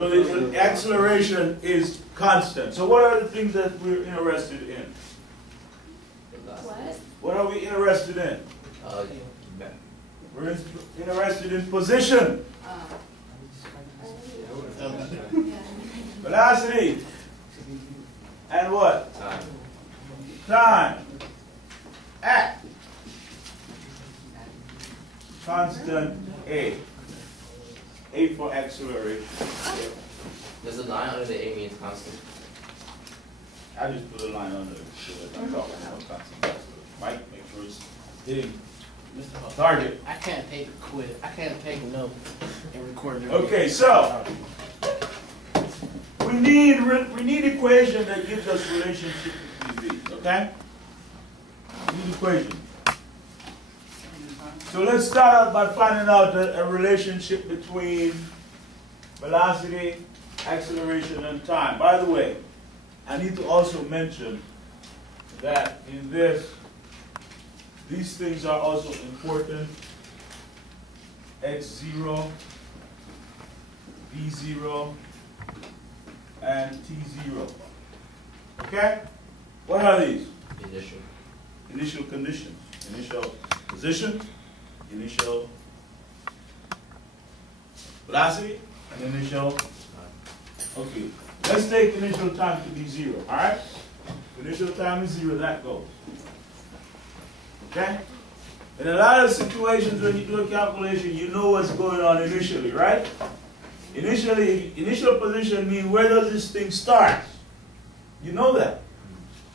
So the acceleration is constant. So what are the things that we're interested in? What are we interested in? We're interested in position. Velocity. And what? Time. At. Constant A. A for acceleration. There's a line under the A means constant. I just put a line under it so that I'm talking about constant. Mike, make sure it's hitting target. I can't take a quiz. I can't take a note and record it. Okay, so we need equation that gives us relationship between these. Okay, we need equation. So let's start out by finding out a relationship between velocity, acceleration, and time. By the way, I need to also mention that in this, these things are also important. X0, V0, and T0. Okay? What are these? Initial conditions. Initial position, initial velocity, and initial. Okay. Let's take initial time to be 0. All right? Initial time is 0. That goes. Okay? In a lot of situations when you do a calculation, you know what's going on initially, right? Initial position means where does this thing start? You know that.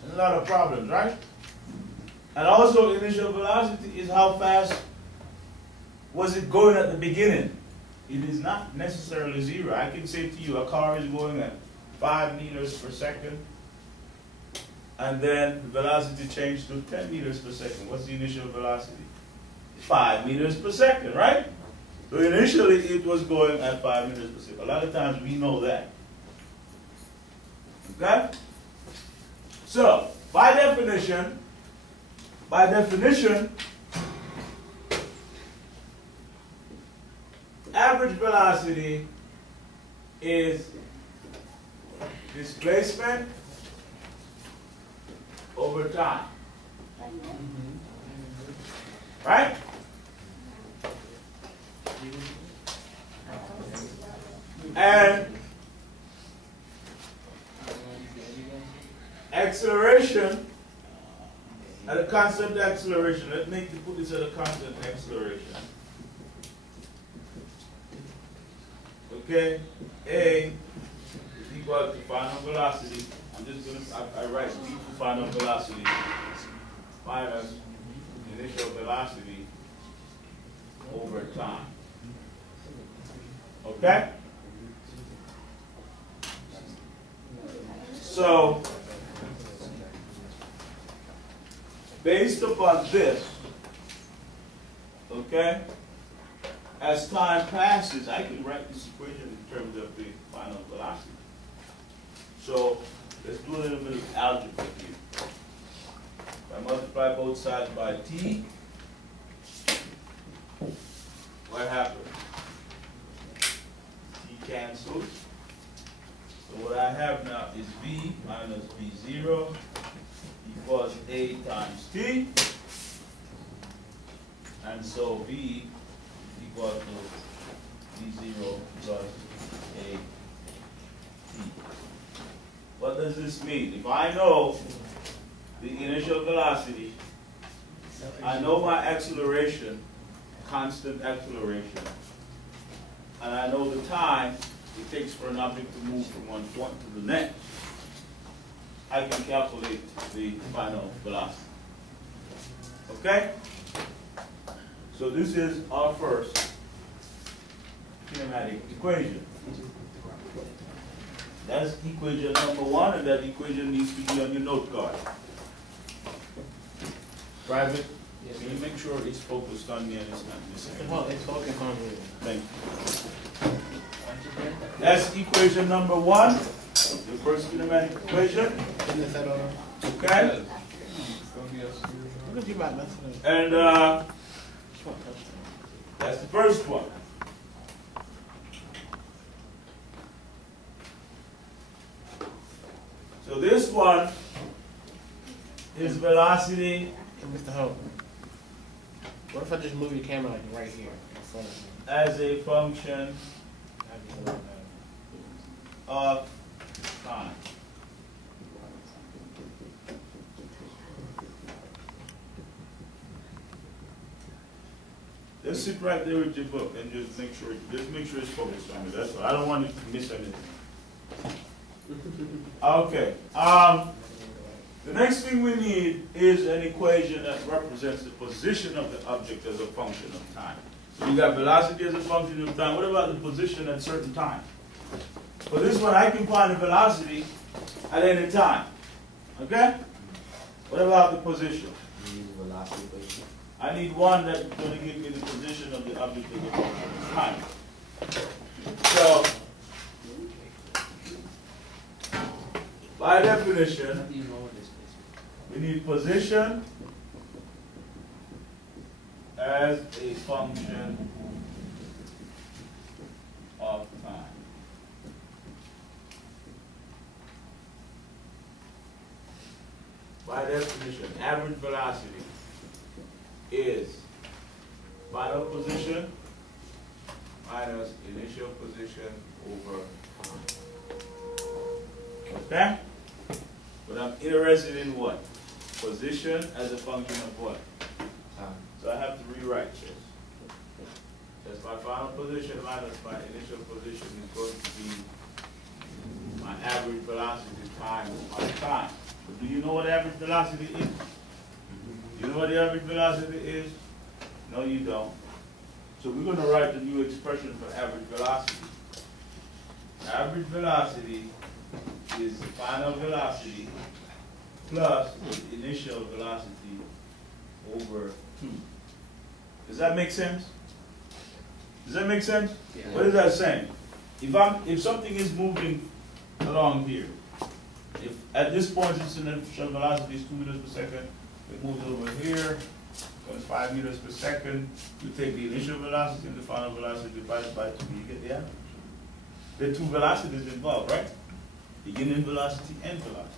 There's a lot of problems, right? And also initial velocity is how fast was it going at the beginning. It is not necessarily 0. I can say to you a car is going at 5 meters per second, and then the velocity changed to 10 meters per second. What's the initial velocity? 5 meters per second, right? So initially it was going at 5 meters per second. A lot of times we know that. Okay? So, by definition, average velocity is displacement over time. Right? And acceleration at a constant acceleration. Let me put this at a constant acceleration. Okay, A is equal to final velocity. I'm just going to, I write V for final velocity minus initial velocity over time. Okay? So, based upon this, okay, as time passes, I can write this equation in terms of the final velocity. So, let's do a little bit of algebra here. If I multiply both sides by t, what happens? T cancels. So what I have now is v minus v0 equals a times t. And so v is equal to v0 plus a t. What does this mean? If I know the initial velocity, I know my acceleration, constant acceleration, and I know the time it takes for an object to move from one point to the next, I can calculate the final velocity. Okay? So this is our first kinematic equation. That's equation number 1, and that equation needs to be on your note card. Private? Yes. Can you make sure it's focused on me and it's not missing? Oh, it's focused on me. Thank you. That's equation number 1, the first kinematic equation. Okay? And that's the first one. So this one is velocity Hey, Mr. Ho, what if I just move your camera like right here in front of me? as a function That'd be a lot better. of time. Just sit right there with your book and just make sure it's focused on me. That's all. I don't want you to miss anything. Okay. The next thing we need is an equation that represents the position of the object as a function of time. So we got velocity as a function of time. What about the position at certain time? For this one, I can find the velocity at any time. Okay? What about the position? You use the velocity equation. I need one that's going to give me the position of the object as a function of time. So, by definition, How do you know this place? we need position as a function of time. By definition, average velocity is final position minus initial position over time. Okay? But I'm interested in what? Position as a function of what? Time. So I have to rewrite this. That's my final position minus my initial position is going to be my average velocity times my time. But do you know what average velocity is? You know what the average velocity is? No, you don't. So we're going to write the new expression for average velocity. Average velocity is the final velocity plus the initial velocity over 2. Does that make sense? Does that make sense? Yeah. What is that saying? If something is moving along here, if at this point its initial velocity is 2 meters per second, it moves over here, goes 5 meters per second, you take the initial velocity and the final velocity divided by 2, you get the average. There are 2 velocities involved, right? Beginning velocity and velocity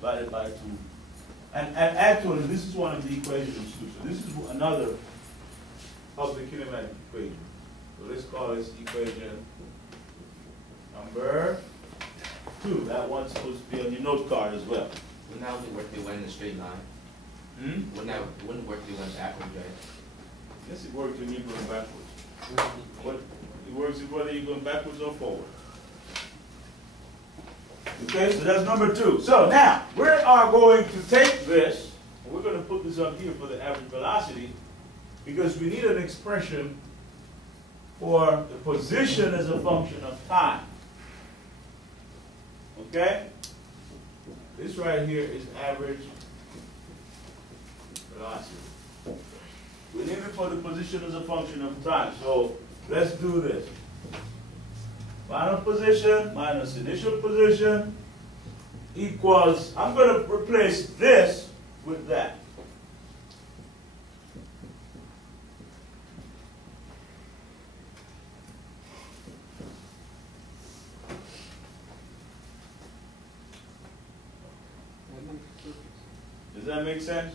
divided by 2. And actually, this is one of the equations too. So this is another of the kinematic equation. So let's call this equation number 2. That one's supposed to be on your note card as well. Wouldn't that work if they went in a straight line? Wouldn't work if they went backwards, right? Yes, it works when you're going backwards. It works whether you're going backwards or forward. Okay, so that's number 2. So now, we are going to take this, and we're going to put this up here for the average velocity, because we need an expression for the position as a function of time. Okay? This right here is average velocity. We need it for the position as a function of time. So let's do this. Final position minus initial position equals, I'm going to replace this with that. Does that make sense?